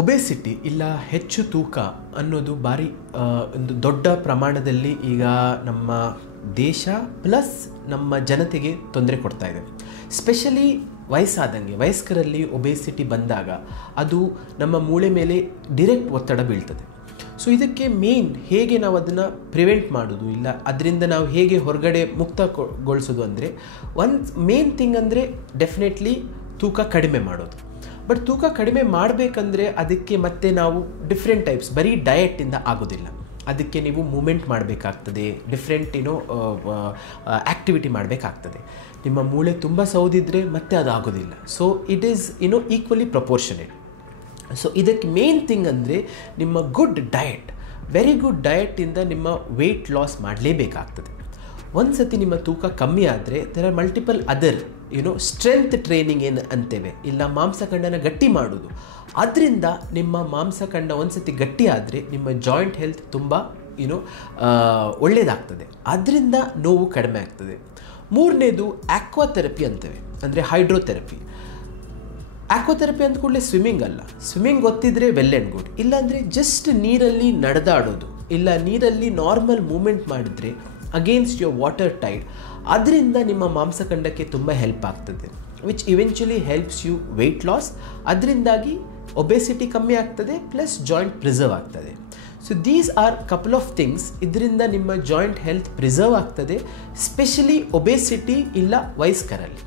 Obesity ಇಲ್ಲ ಹೆಚ್ಚು ತೂಕ ಅನ್ನೋದು ಭಾರಿ ಒಂದು ದೊಡ್ಡ ಪ್ರಮಾಣದಲ್ಲಿ ಈಗ ನಮ್ಮ ದೇಶ ಪ್ಲಸ್ ನಮ್ಮ ಜನತೆಗೆ ತೊಂದರೆ ಕೊಡ್ತಾ ಇದೆ. ಸ್ಪೆಷಲಿ ವಯಸ್ಕರಲ್ಲಿ ಒಬೆಸಿಟಿ ಬಂದಾಗ ಅದು ನಮ್ಮ ಮೂಳೆ ಮೇಲೆ ಡೈರೆಕ್ಟ್ ಒತ್ತಡ ಬೀಳ್ತದೆ. ಸೊ ಇದಕ್ಕೆ ಮೇನ್ ಹೇಗೆ ನಾವು ಅದನ್ನು ಪ್ರಿವೆಂಟ್ ಮಾಡೋದು ಇಲ್ಲ ಅದರಿಂದ ನಾವು ಹೇಗೆ ಹೊರಗಡೆ ಮುಕ್ತಗೊಳಿಸೋದು ಅಂದರೆ ಮೇನ್ ಥಿಂಗ್ ಅಂದರೆ ಡೆಫಿನೆಟ್ಲಿ ತೂಕ ಕಡಿಮೆ ಮಾಡೋದು. ಬಟ್ ತೂಕ ಕಡಿಮೆ ಮಾಡಬೇಕಂದ್ರೆ ಅದಕ್ಕೆ ಮತ್ತೆ ನಾವು ಡಿಫ್ರೆಂಟ್ ಟೈಪ್ಸ್ ಬರೀ ಡಯಟಿಂದ ಆಗೋದಿಲ್ಲ. ಅದಕ್ಕೆ ನೀವು ಮೂಮೆಂಟ್ ಮಾಡಬೇಕಾಗ್ತದೆ, ಡಿಫ್ರೆಂಟ್ ಆ್ಯಕ್ಟಿವಿಟಿ ಮಾಡಬೇಕಾಗ್ತದೆ. ನಿಮ್ಮ ಮೂಳೆ ತುಂಬ ಸೌದಿದ್ರೆ ಮತ್ತೆ ಅದು ಆಗೋದಿಲ್ಲ. So it is equally proportionate. So ಇದಕ್ಕೆ ಮೇನ್ ಥಿಂಗ್ ಅಂದರೆ ನಿಮ್ಮ ಗುಡ್ ಡಯಟ್, ವೆರಿ ಗುಡ್ ಡಯಟಿಂದ ನಿಮ್ಮ ವೆಯ್ಟ್ ಲಾಸ್ ಮಾಡಲೇಬೇಕಾಗ್ತದೆ. ಒಂದು ಸತಿ ನಿಮ್ಮ ತೂಕ ಕಮ್ಮಿ ಆದರೆ there are multiple other strength training ಏನು ಅಂತೇವೆ, ಇಲ್ಲ ಮಾಂಸಖಂಡನ ಗಟ್ಟಿ ಮಾಡೋದು. ಅದರಿಂದ ನಿಮ್ಮ ಮಾಂಸಖಂಡ ಒಂದು ಸತಿ ಗಟ್ಟಿ ಆದರೆ ನಿಮ್ಮ ಜಾಯಿಂಟ್ ಹೆಲ್ತ್ ತುಂಬ ಒಳ್ಳೆಯದಾಗ್ತದೆ. ಅದರಿಂದ ನೋವು ಕಡಿಮೆ ಆಗ್ತದೆ. ಮೂರನೇದು ಆಕ್ವಾಥೆರಪಿ ಅಂತೇವೆ, ಅಂದರೆ ಹೈಡ್ರೋಥೆರಪಿ. ಆಕ್ವಾಥೆರಪಿ ಅಂದ ಕೂಡಲೇ ಸ್ವಿಮ್ಮಿಂಗ್ ಅಲ್ಲ. ಸ್ವಿಮ್ಮಿಂಗ್ ಗೊತ್ತಿದ್ರೆ ವೆಲ್ ಆ್ಯಂಡ್ ಗುಡ್. ಇಲ್ಲಾಂದರೆ ಜಸ್ಟ್ ನೀರಲ್ಲಿ ನಡೆದಾಡೋದು ಇಲ್ಲ ನೀರಲ್ಲಿ ನಾರ್ಮಲ್ ಮೂಮೆಂಟ್ ಮಾಡಿದರೆ ಅಗೇನ್ಸ್ಟ್ ಯುವರ್ ವಾಟರ್ ಟೈಡ್, ಅದರಿಂದ ನಿಮ್ಮ ಮಾಂಸಖಂಡಕ್ಕೆ ತುಂಬ ಹೆಲ್ಪ್ ಆಗ್ತದೆ, which eventually helps you weight loss. ಅದರಿಂದಾಗಿ ಒಬೆಸಿಟಿ ಕಮ್ಮಿ ಆಗ್ತದೆ ಪ್ಲಸ್ ಜಾಯಿಂಟ್ ಪ್ರಿಸರ್ವ್ ಆಗ್ತದೆ. So these are couple of things. ಇದರಿಂದ ನಿಮ್ಮ ಜಾಯಿಂಟ್ ಹೆಲ್ತ್ ಪ್ರಿಸರ್ವ್ ಆಗ್ತದೆ, ಸ್ಪೆಷಲಿ ಒಬೆಸಿಟಿ ಇಲ್ಲ ವಯಸ್ಕರಲ್ಲಿ.